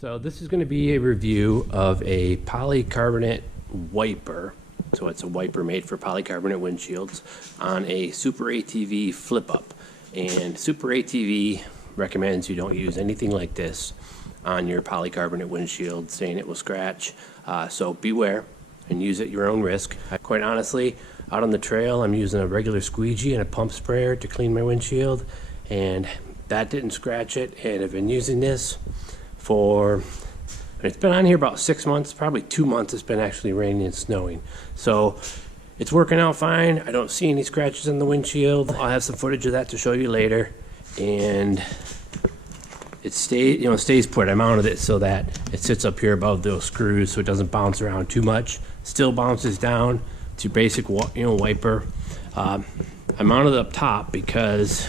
So this is going to be a review of a polycarbonate wiper. So it's a wiper made for polycarbonate windshields on a Superatv flip up. And Superatv recommends you don't use anything like this on your polycarbonate windshield, saying it will scratch. So beware and use at your own risk. Quite honestly, out on the trail, I'm using a regular squeegee and a pump sprayer to clean my windshield, and that didn't scratch it. And I've been using this for, it's been on here about 6 months, probably 2 months. It's been actually raining and snowing, so it's working out fine. I don't see any scratches on the windshield. I'll have some footage of that to show you later. And it stays put. I mounted it so that it sits up here above those screws so it doesn't bounce around too much. Still bounces down. It's your basic wiper. I mounted it up top because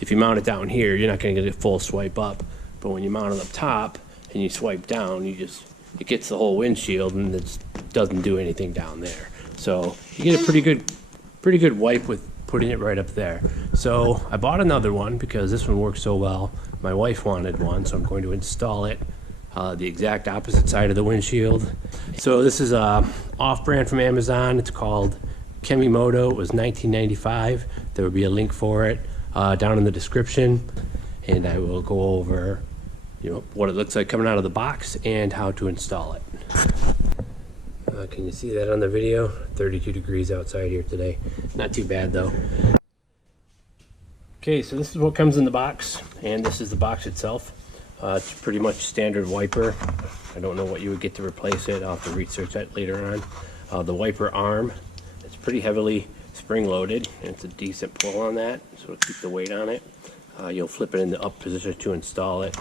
if you mount it down here, you're not going to get a full swipe up. But when you mount it up top and you swipe down, it gets the whole windshield and it doesn't do anything down there. So you get a pretty good wipe with putting it right up there. So I bought another one because this one works so well. My wife wanted one, so I'm going to install it the exact opposite side of the windshield. So this is a off-brand from Amazon. It's called Kemimoto. It was $19.95. There will be a link for it down in the description, and I will go over what it looks like coming out of the box and how to install it. Can you see that on the video? 32 degrees outside here today. Not too bad though. Okay, so this is what comes in the box, and this is the box itself. It's pretty much standard wiper. I don't know what you would get to replace it. I'll have to research that later on. The wiper arm, it's pretty heavily spring-loaded, and it's a decent pull on that, so it'll keep the weight on it. You'll flip it in the up position to install it.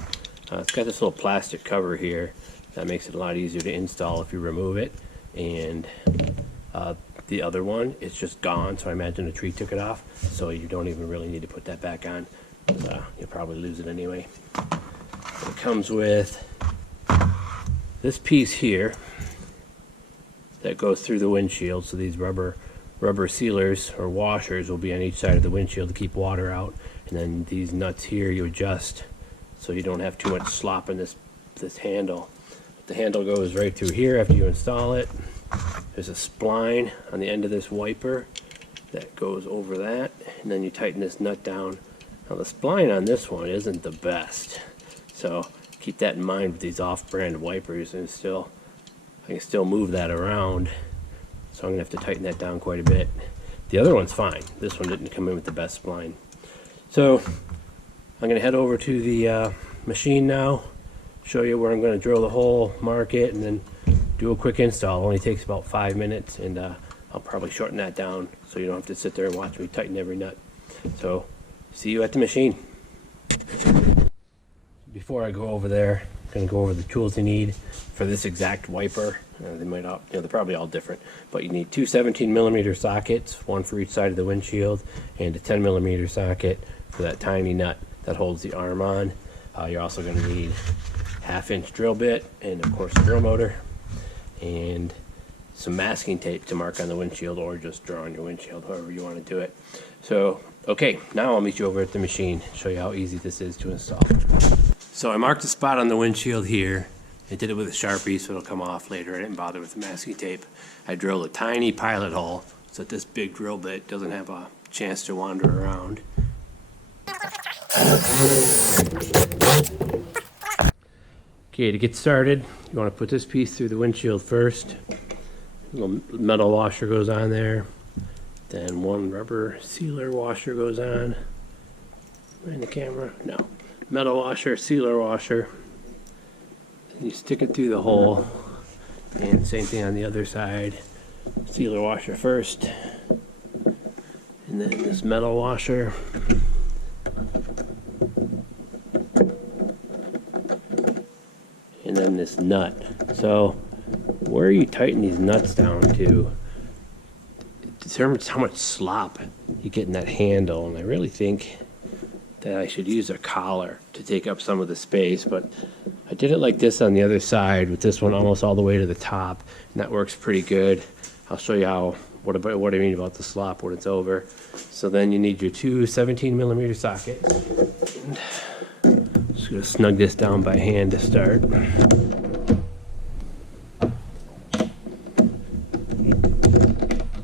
It's got this little plastic cover here that makes it a lot easier to install if you remove it. And the other one, it's just gone, so I imagine a tree took it off, so you don't even really need to put that back on. You'll probably lose it anyway. It comes with this piece here that goes through the windshield, so these rubber sealers or washers will be on each side of the windshield to keep water out. And then these nuts here you adjust so you don't have too much slop in this handle. The handle goes right through here after you install it. There's a spline on the end of this wiper that goes over that, and then you tighten this nut down. Now the spline on this one isn't the best, so keep that in mind with these off-brand wipers. And I can still move that around, so I'm gonna have to tighten that down quite a bit. The other one's fine. This one didn't come in with the best spline. So I'm gonna head over to the machine now, show you where I'm going to drill the hole, mark it, and then do a quick install. It only takes about 5 minutes, and I'll probably shorten that down so you don't have to sit there and watch me tighten every nut. So see you at the machine. Before I go over there, I'm going to go over the tools you need for this exact wiper. They're probably all different, but you need two 17mm sockets, one for each side of the windshield, and a 10mm socket for that tiny nut that holds the arm on. You're also going to need 1/2-inch drill bit, and of course a drill motor, and some masking tape to mark on the windshield, or just draw on your windshield, however you want to do it. So okay, now I'll meet you over at the machine, show you how easy this is to install. So I marked a spot on the windshield here. I did it with a Sharpie so it'll come off later. I didn't bother with the masking tape. I drilled a tiny pilot hole so that this big drill bit doesn't have a chance to wander around. Okay, to get started, you want to put this piece through the windshield first. A little metal washer goes on there. Then one rubber sealer washer goes on. In the camera? No. Metal washer, sealer washer. And you stick it through the hole. And same thing on the other side. Sealer washer first. And then this metal washer. And then this nut. So where you tighten these nuts down to determines how much slop you get in that handle. And I really think that I should use a collar to take up some of the space, but I did it like this on the other side with this one almost all the way to the top, and that works pretty good. I'll show you what I mean about the slop when it's over. So then you need your two 17mm sockets. Just gonna snug this down by hand to start. In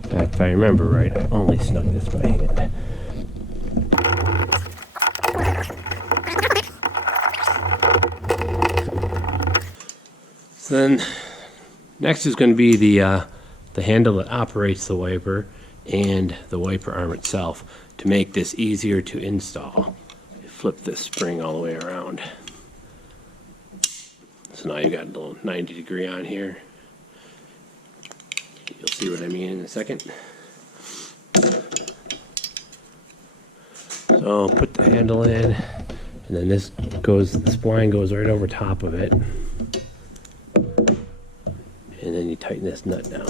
fact, if I remember right, I only snug this by hand. So then, next is going to be the handle that operates the wiper and the wiper arm itself to make this easier to install. You flip this spring all the way around. So now you got a little 90-degree on here. You'll see what I mean in a second. So put the handle in, and then the spline goes right over top of it. And then you tighten this nut down.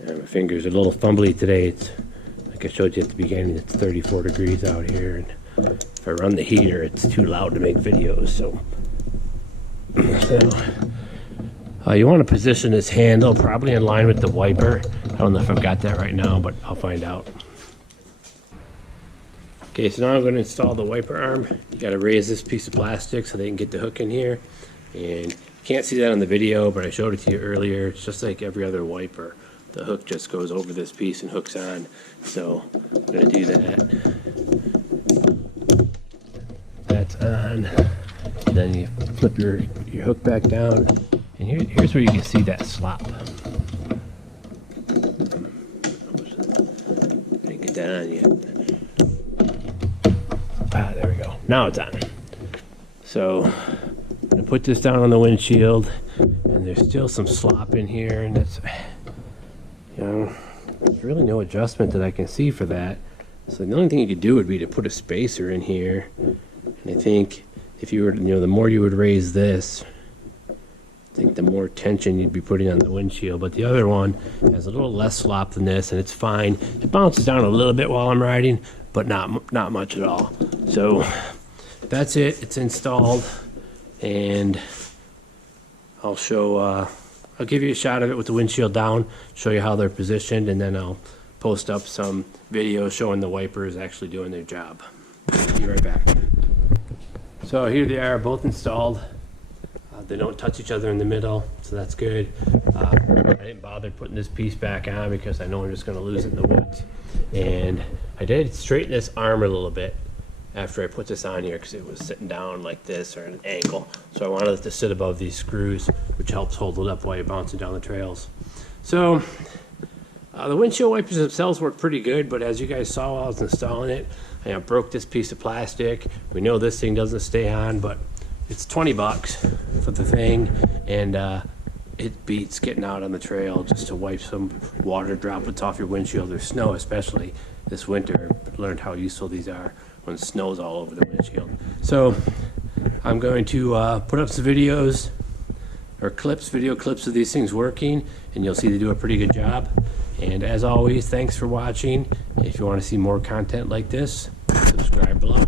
And my fingers are a little fumbly today. It's like I showed you at the beginning, it's 34 degrees out here, and if I run the heater, it's too loud to make videos. So you want to position this handle probably in line with the wiper. I don't know if I've got that right now, but I'll find out. Okay, so now I'm going to install the wiper arm. You got to raise this piece of plastic so they can get the hook in here. And you can't see that on the video, but I showed it to you earlier. It's just like every other wiper. The hook just goes over this piece and hooks on. So I'm going to do that. That's on. And then you flip your hook back down. And here's where you can see that slop. Didn't get that on yet. Ah, there we go. Now it's on. So I'm going to put this down on the windshield, and there's still some slop in here, and that's, there's really no adjustment that I can see for that. So the only thing you could do would be to put a spacer in here. And I think if you were, the more you would raise this, I think the more tension you'd be putting on the windshield. But the other one has a little less slop than this, and it's fine. It bounces down a little bit while I'm riding, but not much at all. So that's it. It's installed, and I'll give you a shot of it with the windshield down, show you how they're positioned, and then I'll post up some videos showing the wipers actually doing their job. Be right back. So here they are, both installed. They don't touch each other in the middle, so that's good. I didn't bother putting this piece back on because I know I'm just going to lose it in the woods. And I did straighten this arm a little bit after I put this on here because it was sitting down like this or at an angle. So I wanted it to sit above these screws, which helps hold it up while you're bouncing down the trails. So the windshield wipers themselves work pretty good, but as you guys saw while I was installing it, I broke this piece of plastic. We know this thing doesn't stay on, but it's 20 bucks for the thing, and it beats getting out on the trail just to wipe some water droplets off your windshield, or snow especially. This winter, learned how useful these are when it snows all over the windshield. So I'm going to put up some videos or video clips of these things working, and you'll see they do a pretty good job. And as always, thanks for watching. If you want to see more content like this, subscribe below.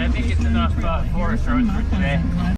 I think it's enough forest roads for today.